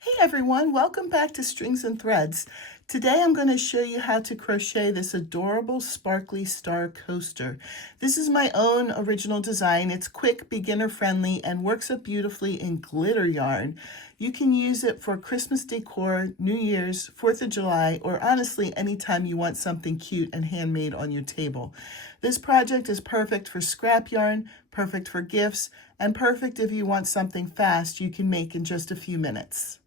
Hey everyone, welcome back to Strings and Threads. Today I'm going to show you how to crochet this adorable sparkly star coaster. This is my own original design. It's quick, beginner friendly, and works up beautifully in glitter yarn. You can use it for Christmas decor, New Year's, 4th of July, or honestly anytime you want something cute and handmade on your table. This project is perfect for scrap yarn, perfect for gifts, and perfect if you want something fast you can make in just a few minutes.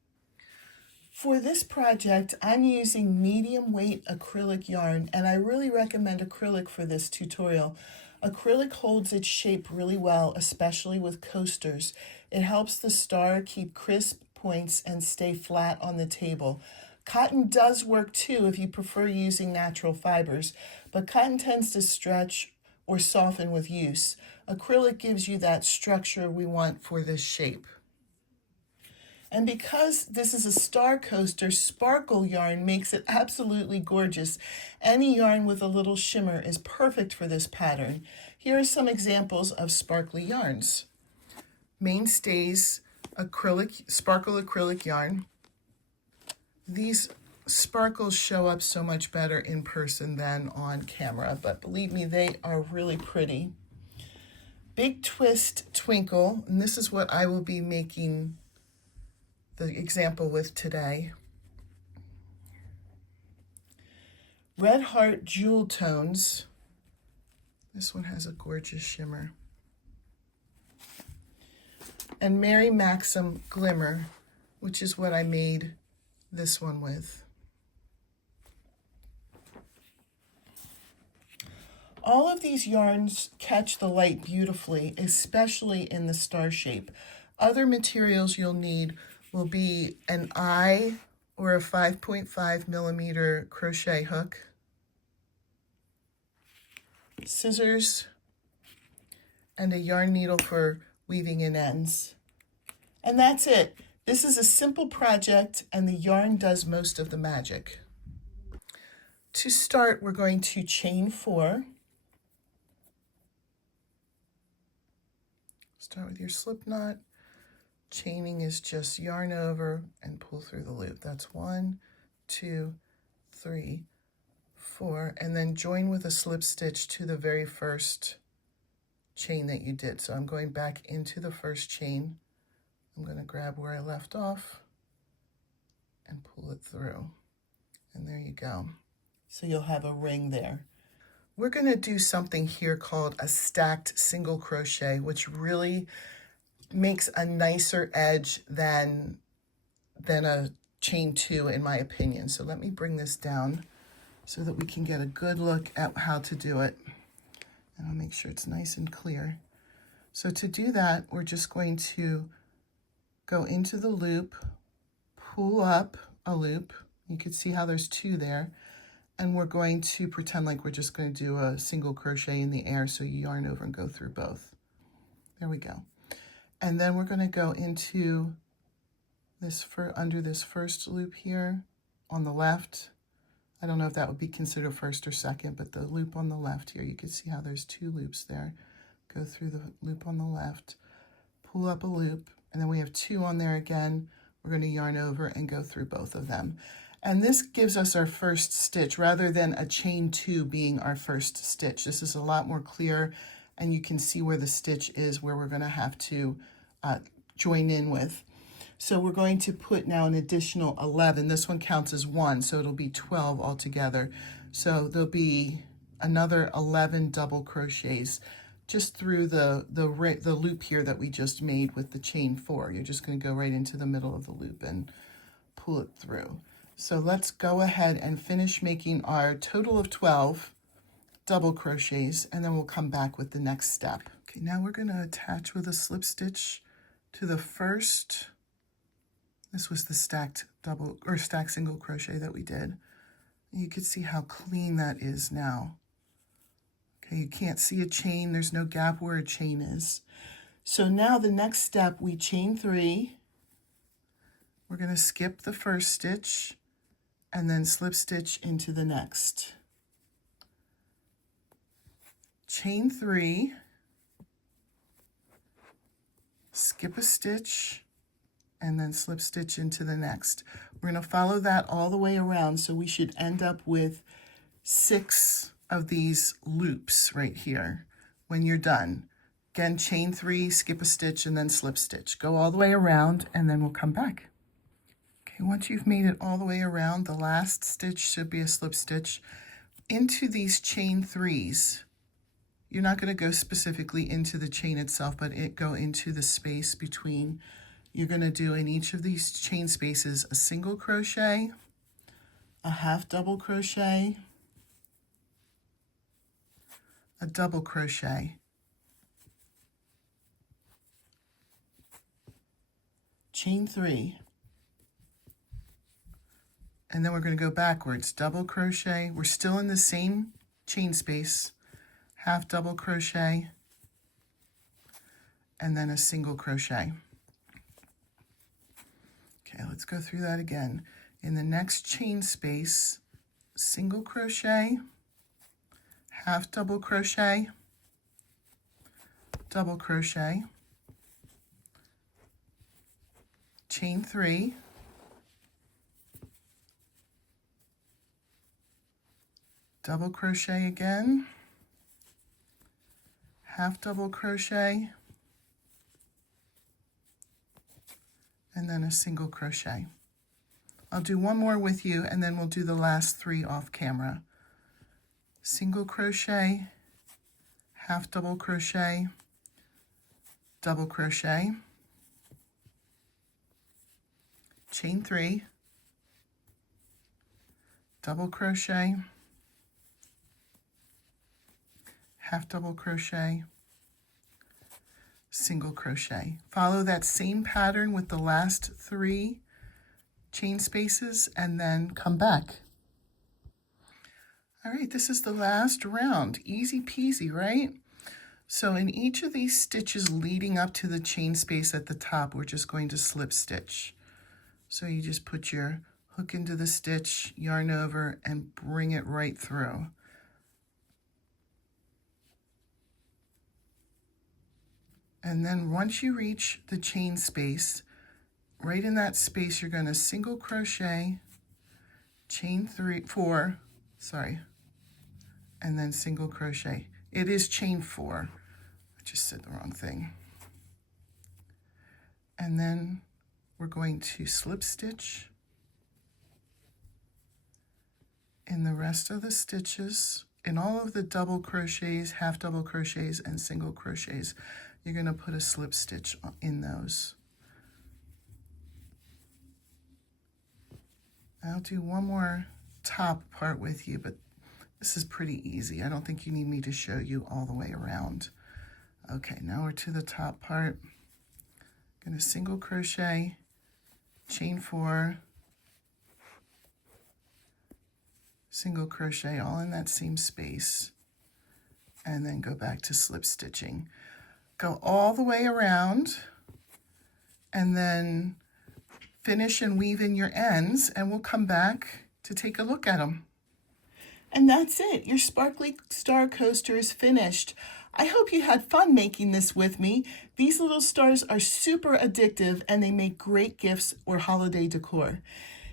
For this project, I'm using medium weight acrylic yarn, and I really recommend acrylic for this tutorial. Acrylic holds its shape really well, especially with coasters. It helps the star keep crisp points and stay flat on the table. Cotton does work too if you prefer using natural fibers, but cotton tends to stretch or soften with use. Acrylic gives you that structure we want for this shape. And because this is a star coaster, sparkle yarn makes it absolutely gorgeous. Any yarn with a little shimmer is perfect for this pattern. Here are some examples of sparkly yarns. Mainstays Sparkle acrylic yarn. These sparkles show up so much better in person than on camera, but believe me, they are really pretty. Big Twist Twinkle, and this is what I will be making the example with today. Red Heart Jeweltones. This one has a gorgeous shimmer. And Maxim Glimmer, which is what I made this one with. All of these yarns catch the light beautifully, especially in the star shape. Other materials you'll need will be an eye or a 5.5 millimeter crochet hook, scissors, and a yarn needle for weaving in ends. And that's it. This is a simple project and the yarn does most of the magic. To start, we're going to chain 4. Start with your slip knot. Chaining is just yarn over and pull through the loop. That's 1, 2, 3, 4, and then join with a slip stitch to the very first chain that you did. So I'm going back into the first chain. I'm going to grab where I left off and pull it through. And there you go. So you'll have a ring there. We're going to do something here called a stacked single crochet, which really makes a nicer edge than a chain 2 in my opinion. So let me bring this down so that we can get a good look at how to do it. And I'll make sure it's nice and clear. So to do that, we're just going to go into the loop, pull up a loop. You can see how there's 2 there. And we're going to pretend like we're just going to do a single crochet in the air. So you yarn over and go through both. There we go. And then we're going to go into this under this first loop here on the left. I don't know if that would be considered first or second, but the loop on the left here, you can see how there's 2 loops there. Go through the loop on the left, pull up a loop, and then we have 2 on there again. We're going to yarn over and go through both of them. And this gives us our first stitch rather than a chain 2 being our first stitch. This is a lot more clear, and you can see where the stitch is where we're going to have to join in with. So we're going to put now an additional 11. This one counts as 1, so it'll be 12 altogether. So there'll be another 11 double crochets just through the loop here that we just made with the chain 4. You're just going to go right into the middle of the loop and pull it through. So let's go ahead and finish making our total of 12 double crochets, and then we'll come back with the next step. Okay, now we're going to attach with a slip stitch to the first. This was the stacked single crochet that we did. You can see how clean that is now. Okay, you can't see a chain. There's no gap where a chain is. So now the next step, we chain 3. We're going to skip the first stitch and then slip stitch into the next. Chain 3, skip a stitch, and then slip stitch into the next. We're going to follow that all the way around, so we should end up with 6 of these loops right here when you're done. Again, chain 3, skip a stitch, and then slip stitch. Go all the way around, and then we'll come back. Okay, once you've made it all the way around, the last stitch should be a slip stitch. Into these chain 3s, you're not going to go specifically into the chain itself, but go into the space between. You're going to do in each of these chain spaces a single crochet, a half double crochet, a double crochet, chain 3, and then we're going to go backwards, double crochet. We're still in the same chain space, half double crochet, and then a single crochet. Okay, let's go through that again. In the next chain space, single crochet, half double crochet, double crochet, chain 3, double crochet again, half double crochet, and then a single crochet. I'll do one more with you, and then we'll do the last 3 off camera. Single crochet, half double crochet, double crochet, chain 3, double crochet, half double crochet, single crochet. Follow that same pattern with the last 3 chain spaces and then come back. All right, this is the last round. Easy peasy, right? So in each of these stitches leading up to the chain space at the top, we're just going to slip stitch. So you just put your hook into the stitch, yarn over, and bring it right through. And then once you reach the chain space, right in that space, you're going to single crochet, chain 4, and then single crochet. It is chain 4. I just said the wrong thing. And then we're going to slip stitch in the rest of the stitches. In all of the double crochets, half double crochets, and single crochets, you're going to put a slip stitch in those. I'll do one more top part with you, but this is pretty easy. I don't think you need me to show you all the way around. Okay, now we're to the top part. I'm going to single crochet, chain 4, single crochet, all in that same space, and then go back to slip stitching. Go all the way around, and then finish and weave in your ends, and we'll come back to take a look at them. And that's it. Your sparkly star coaster is finished. I hope you had fun making this with me. These little stars are super addictive, and they make great gifts or holiday decor.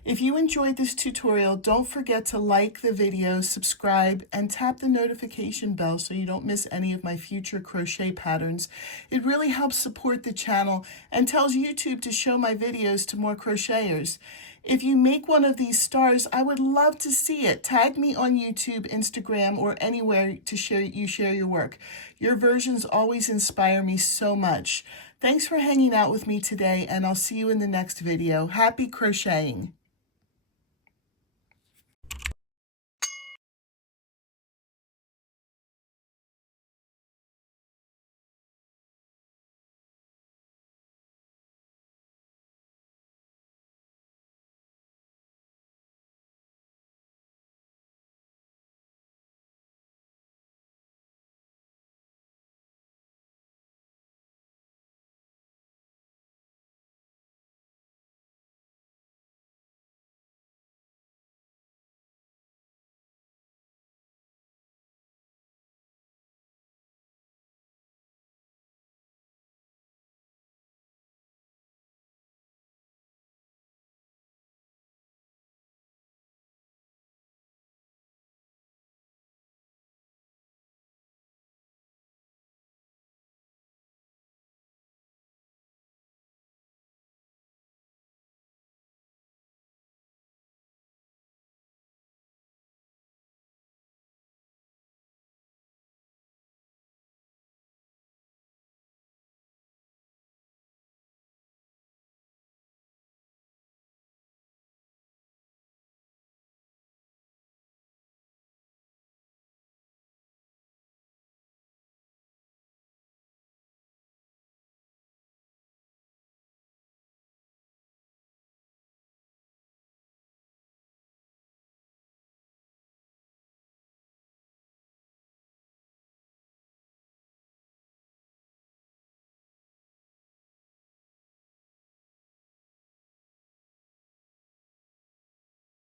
If you enjoyed this tutorial, don't forget to like the video, subscribe, and tap the notification bell so you don't miss any of my future crochet patterns. It really helps support the channel and tells YouTube to show my videos to more crocheters. If you make one of these stars, I would love to see it. Tag me on YouTube, Instagram, or anywhere to share your work. Your versions always inspire me so much. Thanks for hanging out with me today, and I'll see you in the next video. Happy crocheting!